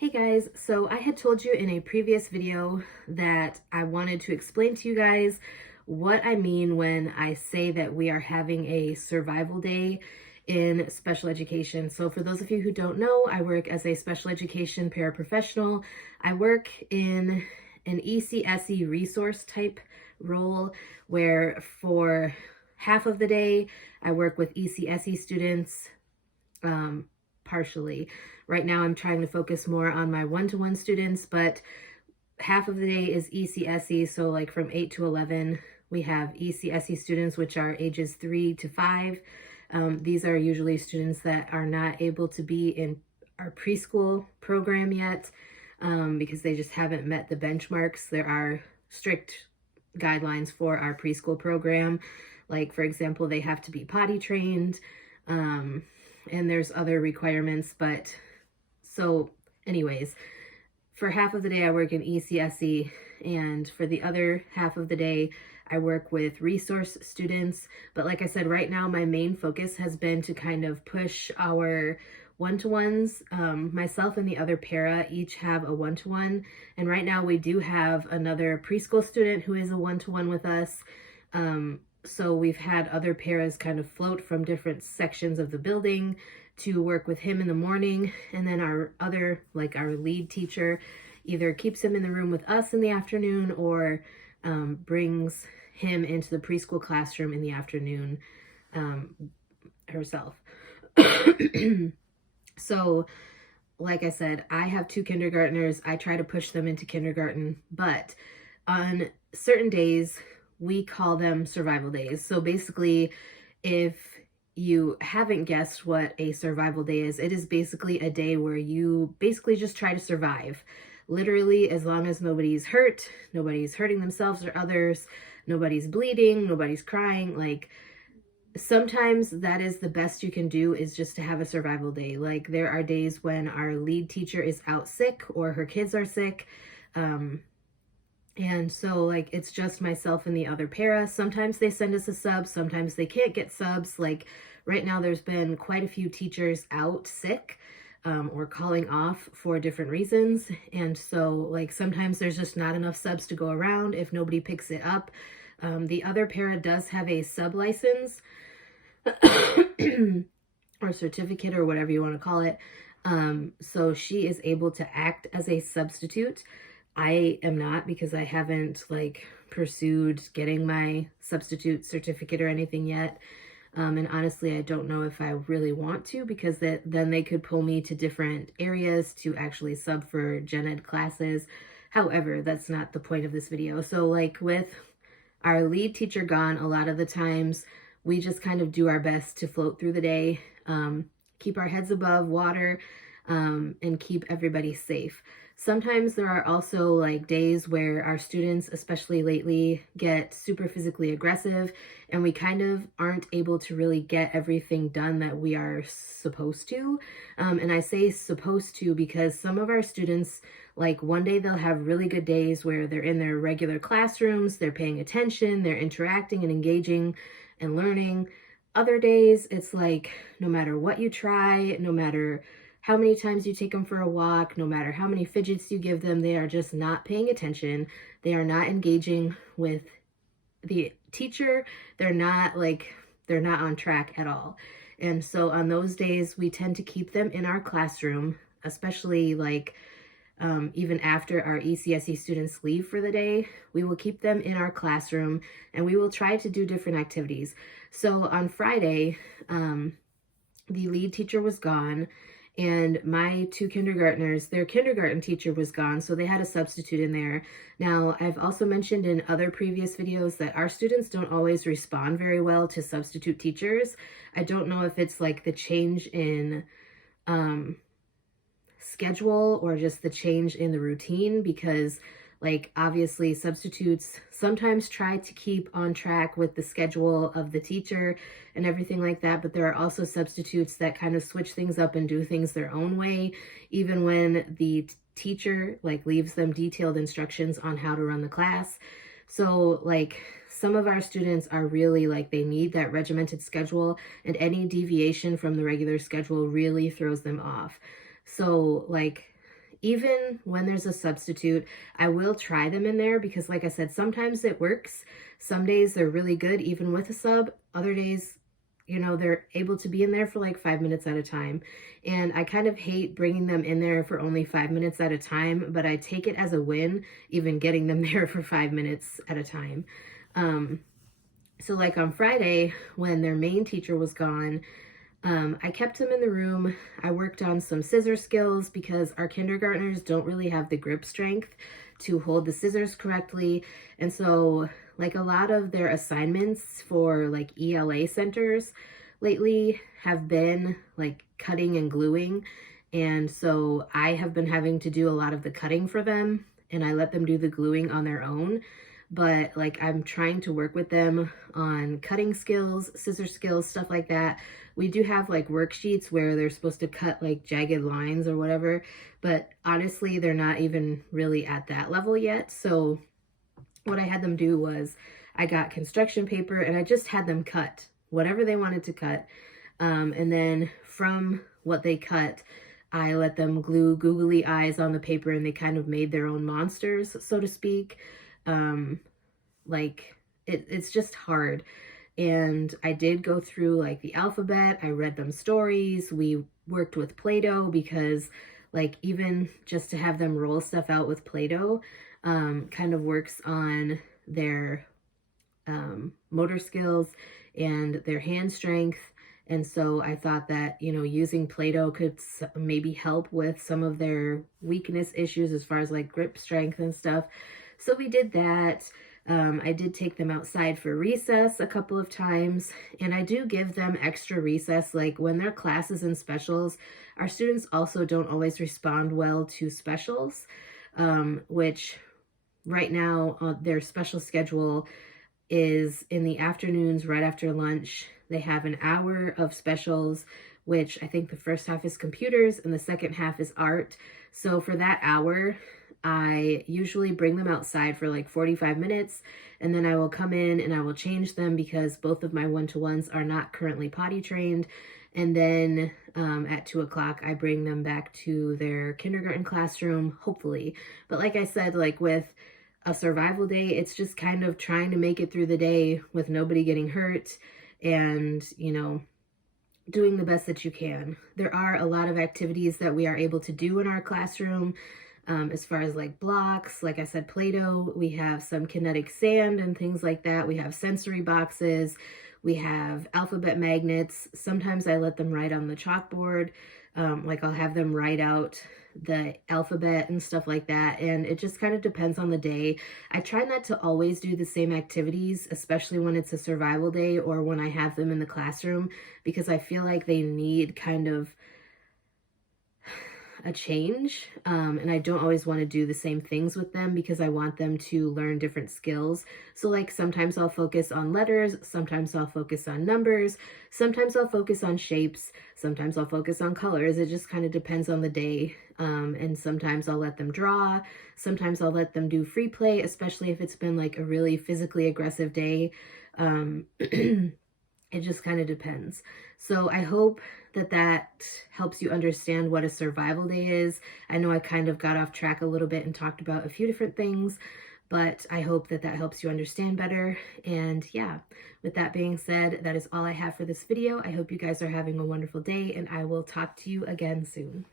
Hey guys, so I had told you in a previous video that I wanted to explain to you guys what I mean when I say that we are having a survival day in special education. So for those of you who don't know, I work as a special education paraprofessional. I work in an ECSE resource type role where for half of the day I work with ECSE students, partially. Right now I'm trying to focus more on my one-to-one students, but half of the day is ECSE. So like from 8 to 11, we have ECSE students, which are ages 3 to 5. These are usually students that are not able to be in our preschool program yet because they just haven't met the benchmarks. There are strict guidelines for our preschool program. Like, for example, they have to be potty trained, and there's other requirements. But so anyways, for half of the day I work in ECSE, and for the other half of the day I work with resource students. But like I said, right now my main focus has been to kind of push our one-to-ones. Myself and the other para each have a one-to-one, and right now we do have another preschool student who is a one-to-one with us. So we've had other paras kind of float from different sections of the building to work with him in the morning, and then our other, like our lead teacher, either keeps him in the room with us in the afternoon or brings him into the preschool classroom in the afternoon herself. So like I said, I have two kindergartners. I try to push them into kindergarten, but on certain days we call them survival days. So basically, if you haven't guessed what a survival day is, it is basically a day where you basically just try to survive. Literally, as long as nobody's hurt, nobody's hurting themselves or others, nobody's bleeding, nobody's crying. Like, sometimes that is the best you can do, is just to have a survival day. Like, there are days when our lead teacher is out sick or her kids are sick. And so like it's just myself and the other para. Sometimes they send us a sub, sometimes they can't get subs. Like right now there's been quite a few teachers out sick or calling off for different reasons. And so like sometimes there's just not enough subs to go around if nobody picks it up. The other para does have a sub license or certificate or whatever you want to call it. So she is able to act as a substitute. I am not, because I haven't like pursued getting my substitute certificate or anything yet. And honestly, I don't know if I really want to, because then they could pull me to different areas to actually sub for gen ed classes. However, that's not the point of this video. So like with our lead teacher gone, a lot of the times we just kind of do our best to float through the day, keep our heads above water, and keep everybody safe. Sometimes there are also like days where our students, especially lately, get super physically aggressive and we kind of aren't able to really get everything done that we are supposed to. And I say supposed to because some of our students, like one day they'll have really good days where they're in their regular classrooms, they're paying attention, they're interacting and engaging and learning. Other days it's like no matter what you try, no matter how many times you take them for a walk, no matter how many fidgets you give them, they are just not paying attention. They are not engaging with the teacher. They're not on track at all. And so on those days, we tend to keep them in our classroom, especially like even after our ECSE students leave for the day, we will keep them in our classroom and we will try to do different activities. So on Friday, the lead teacher was gone, and my two kindergartners, their kindergarten teacher was gone, so they had a substitute in there. Now, I've also mentioned in other previous videos that our students don't always respond very well to substitute teachers. I don't know if it's like the change in schedule or just the change in the routine, because like obviously substitutes sometimes try to keep on track with the schedule of the teacher and everything like that, but there are also substitutes that kind of switch things up and do things their own way, even when the teacher like leaves them detailed instructions on how to run the class. So like some of our students are really like, they need that regimented schedule, and any deviation from the regular schedule really throws them off. So like even when there's a substitute, I will try them in there because like I said, sometimes it works. Some days they're really good even with a sub. Other days, you know, they're able to be in there for like 5 minutes at a time. And I kind of hate bringing them in there for only 5 minutes at a time, but I take it as a win, even getting them there for 5 minutes at a time. So like on Friday, when their main teacher was gone, I kept them in the room. I worked on some scissor skills because our kindergartners don't really have the grip strength to hold the scissors correctly. And so like a lot of their assignments for like ELA centers lately have been like cutting and gluing. And so I have been having to do a lot of the cutting for them, and I let them do the gluing on their own. But like I'm trying to work with them on cutting skills, scissor skills, stuff like that. We do have like worksheets where they're supposed to cut like jagged lines or whatever, but honestly, they're not even really at that level yet. So what I had them do was I got construction paper and I just had them cut whatever they wanted to cut. And then from what they cut, I let them glue googly eyes on the paper, and they kind of made their own monsters, so to speak. Like it's just hard. And I did go through like the alphabet. I read them stories. We worked with Play-Doh because like even just to have them roll stuff out with Play-Doh kind of works on their motor skills and their hand strength. And so I thought that, you know, using Play-Doh could maybe help with some of their weakness issues as far as like grip strength and stuff. So we did that. I did take them outside for recess a couple of times, and I do give them extra recess. Like when their classes and specials, our students also don't always respond well to specials, which right now their special schedule is in the afternoons right after lunch. They have an hour of specials, which I think the first half is computers and the second half is art. So for that hour, I usually bring them outside for like 45 minutes, and then I will come in and I will change them because both of my one-to-ones are not currently potty trained. And then at 2 o'clock, I bring them back to their kindergarten classroom, hopefully. But like I said, like with a survival day, it's just kind of trying to make it through the day with nobody getting hurt and, you know, doing the best that you can. There are a lot of activities that we are able to do in our classroom. As far as like blocks, like I said, Play-Doh, we have some kinetic sand and things like that. We have sensory boxes, we have alphabet magnets. Sometimes I let them write on the chalkboard. Like I'll have them write out the alphabet and stuff like that. And it just kind of depends on the day. I try not to always do the same activities, especially when it's a survival day or when I have them in the classroom, because I feel like they need kind of a change, and I don't always want to do the same things with them because I want them to learn different skills. So like sometimes I'll focus on letters, sometimes I'll focus on numbers, sometimes I'll focus on shapes, sometimes I'll focus on colors. It just kind of depends on the day. And sometimes I'll let them draw, sometimes I'll let them do free play, especially if it's been like a really physically aggressive day. It just kind of depends. So I hope that that helps you understand what a survival day is. I know I kind of got off track a little bit and talked about a few different things, but I hope that that helps you understand better. And yeah, with that being said, that is all I have for this video. I hope you guys are having a wonderful day, and I will talk to you again soon.